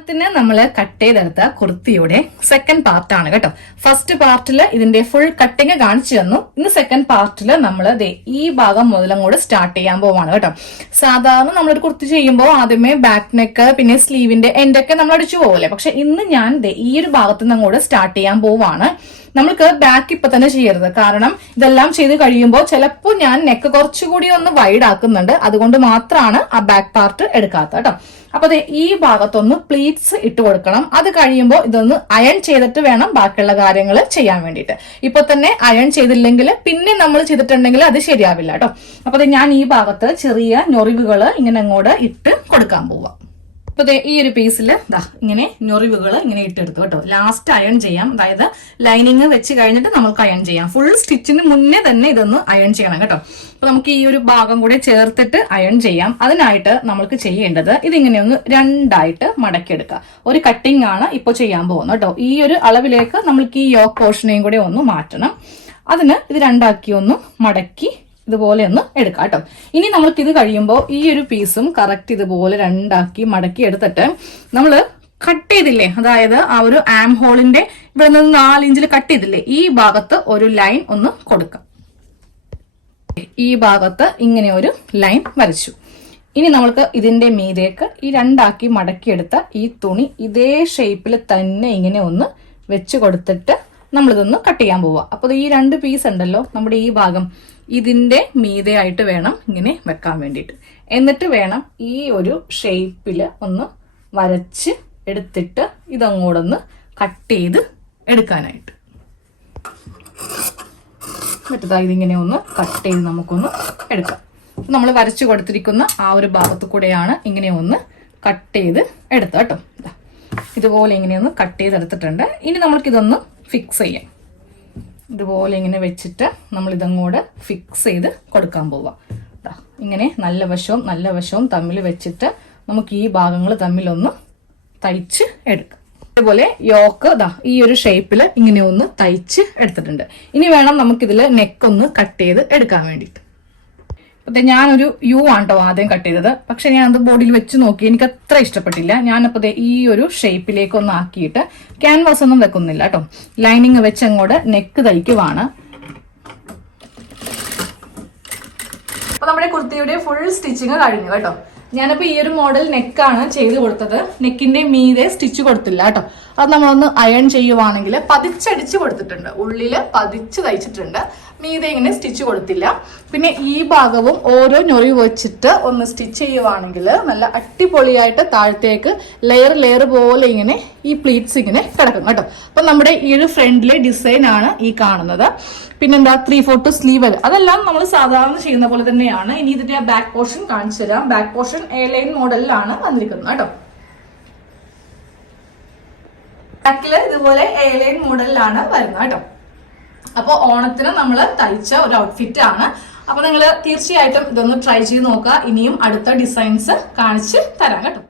ഓണത്തിന് നമ്മൾ കട്ട് ചെയ്തെടുത്ത കുർത്തിയുടെ സെക്കൻഡ് പാർട്ടാണ് കേട്ടോ. ഫസ്റ്റ് പാർട്ടിൽ ഇതിന്റെ ഫുൾ കട്ടിങ് കാണിച്ചു തന്നു. ഇന്ന് സെക്കൻഡ് പാർട്ടിൽ നമ്മൾ ഈ ഭാഗം മുതലും കൂടെ സ്റ്റാർട്ട് ചെയ്യാൻ പോവാണ് കേട്ടോ. സാധാരണ നമ്മളൊരു കുർത്തി ചെയ്യുമ്പോൾ ആദ്യമേ ബാക്ക് നെക്ക് പിന്നെ സ്ലീവിന്റെ എൻഡൊക്കെ നമ്മൾ അടിച്ചു പോകില്ലേ പക്ഷെ ഇന്ന് ഞാൻ ഈ ഒരു ഭാഗത്തു നിന്നും കൂടെ സ്റ്റാർട്ട് ചെയ്യാൻ പോവാണ്. നമ്മൾക്ക് ബാക്ക് ഇപ്പൊ തന്നെ ചെയ്യരുത്. കാരണം ഇതെല്ലാം ചെയ്ത് കഴിയുമ്പോൾ ചിലപ്പോൾ ഞാൻ നെക്ക് കുറച്ചുകൂടി ഒന്ന് വൈഡ് ആക്കുന്നുണ്ട്. അതുകൊണ്ട് മാത്രമാണ് ആ ബാക്ക് പാർട്ട് എടുക്കാത്തത് കേട്ടോ. അപ്പൊ ഈ ഭാഗത്തൊന്ന് പ്ലീറ്റ്സ് ഇട്ട് കൊടുക്കണം. അത് കഴിയുമ്പോൾ ഇതൊന്ന് അയൺ ചെയ്തിട്ട് വേണം ബാക്കിയുള്ള കാര്യങ്ങൾ ചെയ്യാൻ വേണ്ടിയിട്ട്. ഇപ്പൊ തന്നെ അയൺ ചെയ്തില്ലെങ്കിൽ പിന്നെ നമ്മൾ ചെയ്തിട്ടുണ്ടെങ്കിൽ അത് ശരിയാവില്ല കേട്ടോ. അപ്പൊ ഞാൻ ഈ ഭാഗത്ത് ചെറിയ ഞൊറിവുകൾ ഇങ്ങനെ അങ്ങോട്ട് ഇട്ട് കൊടുക്കാൻ പോവാം. അപ്പൊ ദേ ഈ ഒരു പീസിൽ ദാ ഇങ്ങനെ ഞൊറിവുകൾ ഇങ്ങനെ ഇട്ടെടുത്തു കേട്ടോ. ലാസ്റ്റ് അയൺ ചെയ്യാം. അതായത് ലൈനിങ് വെച്ച് കഴിഞ്ഞിട്ട് നമുക്ക് അയൺ ചെയ്യാം. ഫുൾ സ്റ്റിച്ചിന് മുന്നേ തന്നെ ഇതൊന്ന് അയൺ ചെയ്യണം കേട്ടോ. അപ്പൊ നമുക്ക് ഈ ഒരു ഭാഗം കൂടെ ചേർത്തിട്ട് അയൺ ചെയ്യാം. അതിനായിട്ട് നമുക്ക് ചെയ്യേണ്ടത് ഇതിങ്ങനെ ഒന്ന് രണ്ടായിട്ട് മടക്കിയെടുക്കുക. ഒരു കട്ടിംഗ് ആണ് ഇപ്പോൾ ചെയ്യാൻ പോകുന്നത് കേട്ടോ. ഈ ഒരു അളവിലേക്ക് നമ്മൾക്ക് ഈ യോക്ക് പോർഷനെയും കൂടെ ഒന്ന് മാറ്റണം. അതിന് ഇത് രണ്ടാക്കി ഒന്ന് മടക്കി ഇതുപോലെ ഒന്ന് എടുക്കാം കേട്ടോ. ഇനി നമ്മൾക്ക് ഇത് കഴിയുമ്പോൾ ഈ ഒരു പീസും കറക്റ്റ് ഇതുപോലെ രണ്ടാക്കി മടക്കി എടുത്തിട്ട് നമ്മൾ കട്ട് ചെയ്തില്ലേ? അതായത് ആ ഒരു ആം ഹോളിന്റെ ഇവിടെ നിന്ന് നാലിഞ്ചിൽ കട്ട് ചെയ്തില്ലേ? ഈ ഭാഗത്ത് ഒരു ലൈൻ ഒന്ന് കൊടുക്കാം. ഈ ഭാഗത്ത് ഇങ്ങനെ ഒരു ലൈൻ വരച്ചു. ഇനി നമ്മൾക്ക് ഇതിന്റെ മീതേക്ക് ഈ രണ്ടാക്കി മടക്കിയെടുത്ത ഈ തുണി ഇതേ ഷേപ്പിൽ തന്നെ ഇങ്ങനെ ഒന്ന് വെച്ച് കൊടുത്തിട്ട് നമ്മളിതൊന്ന് കട്ട് ചെയ്യാൻ പോവുക അപ്പോൾ ഈ രണ്ട് പീസ് ഉണ്ടല്ലോ നമ്മുടെ ഈ ഭാഗം. ഇതിന്റെ മീതയായിട്ട് വേണം ഇങ്ങനെ വെക്കാൻ വേണ്ടിയിട്ട്. എന്നിട്ട് വേണം ഈ ഒരു ഷേപ്പിൽ ഒന്ന് വരച്ച് എടുത്തിട്ട് ഇതങ്ങോട്ടൊന്ന് കട്ട് ചെയ്ത് എടുക്കാനായിട്ട്. മറ്റേതാ ഇതിങ്ങനെ ഒന്ന് കട്ട് ചെയ്ത് നമുക്കൊന്ന് എടുക്കാം. നമ്മൾ വരച്ചു കൊടുത്തിരിക്കുന്ന ആ ഒരു ഭാഗത്ത് കൂടെയാണ് ഇങ്ങനെ ഒന്ന് കട്ട് ചെയ്ത് എടുത്തത് കേട്ടോ. ഇതുപോലെ ഇങ്ങനെ ഒന്ന് കട്ട് ചെയ്തെടുത്തിട്ടുണ്ട്. ഇനി നമ്മൾക്കിതൊന്ന് ഫിക്സ് ചെയ്യാം. ഇതുപോലെ ഇങ്ങനെ വെച്ചിട്ട് നമ്മൾ ഇതങ്ങോട്ട് ഫിക്സ് ചെയ്ത് കൊടുക്കാൻ പോവാം. ഇങ്ങനെ നല്ല വശവും നല്ല വശവും തമ്മിൽ വെച്ചിട്ട് നമുക്ക് ഈ ഭാഗങ്ങൾ തമ്മിലൊന്ന് തയ്ച്ച് എടുക്കാം. അതുപോലെ യോക്ക് ദാ ഈ ഒരു ഷേപ്പിൽ ഇങ്ങനെ ഒന്ന് തയ്ച്ച് എടുത്തിട്ടുണ്ട്. ഇനി വേണം നമുക്കിതിൽ നെക്ക് ഒന്ന് കട്ട് ചെയ്ത് എടുക്കാൻ വേണ്ടിയിട്ട്. അപ്പൊ ഞാനൊരു യു ആണ് കേട്ടോ ആദ്യം കട്ട് ചെയ്തത്. പക്ഷെ ഞാൻ അത് ബോഡിയിൽ വെച്ച് നോക്കി. എനിക്ക് അത്ര ഇഷ്ടപ്പെട്ടില്ല ഞാനപ്പോൾ ഈ ഒരു ഷേപ്പിലേക്ക് ഒന്ന് ആക്കിയിട്ട് ക്യാൻവാസ് ഒന്നും വെക്കുന്നില്ല കേട്ടോ ലൈനിങ് വെച്ച് അങ്ങോട്ട് നെക്ക് തയ്ക്കുവാണ്. അപ്പൊ നമ്മുടെ കുർത്തിയുടെ ഫുൾ സ്റ്റിച്ചിങ് കഴിഞ്ഞു കേട്ടോ ഞാനിപ്പോ ഈ ഒരു മോഡൽ നെക്കാണ് ചെയ്ത് കൊടുത്തത്. നെക്കിന്റെ മീതെ സ്റ്റിച്ച് കൊടുത്തില്ല കേട്ടോ. അത് നമ്മളൊന്ന് അയൺ ചെയ്യുവാണെങ്കിൽ പതിച്ചടിച്ച് കൊടുത്തിട്ടുണ്ട്. ഉള്ളിൽ പതിച്ച് തയ്ച്ചിട്ടുണ്ട്. മീതെ ഇങ്ങനെ സ്റ്റിച്ച് കൊടുത്തില്ല. പിന്നെ ഈ ഭാഗവും ഓരോ ഞൊറി വെച്ചിട്ട് ഒന്ന് സ്റ്റിച്ച് ചെയ്യുവാണെങ്കിൽ നല്ല അടിപൊളിയായിട്ട് താഴത്തേക്ക് ലെയർ ലെയർ പോലെ ഇങ്ങനെ ഈ പ്ലീറ്റ്സ് ഇങ്ങനെ കിടക്കും കേട്ടോ. അപ്പൊ നമ്മുടെ ഈ ഒരു ഫ്രണ്ടിലെ ഡിസൈൻ ആണ് ഈ കാണുന്നത്. പിന്നെന്താ? ത്രീ ഫോർത്ത് സ്ലീവ് അതെല്ലാം നമ്മൾ സാധാരണ ചെയ്യുന്ന പോലെ തന്നെയാണ്. ഇനി ഇതിന്റെ ബാക്ക് പോർഷൻ കാണിച്ചു തരാം. ബാക്ക് പോർഷൻ എ ലൈൻ മോഡലിലാണ് വന്നിരിക്കുന്നത് കേട്ടോ. ടക്കിൽ ഇതുപോലെ എ ലൈൻ മോഡലിലാണ് വരുന്നത് കേട്ടോ. അപ്പോൾ ഓണത്തിന് നമ്മൾ തയ്ച്ച ഒരു ഔട്ട്ഫിറ്റ് ആണ്. അപ്പോൾ നിങ്ങൾ തീർച്ചയായിട്ടും ഇതൊന്ന് ട്രൈ ചെയ്ത് നോക്കുക. ഇനിയും അടുത്ത ഡിസൈൻസ് കാണിച്ച് തരാം കേട്ടോ.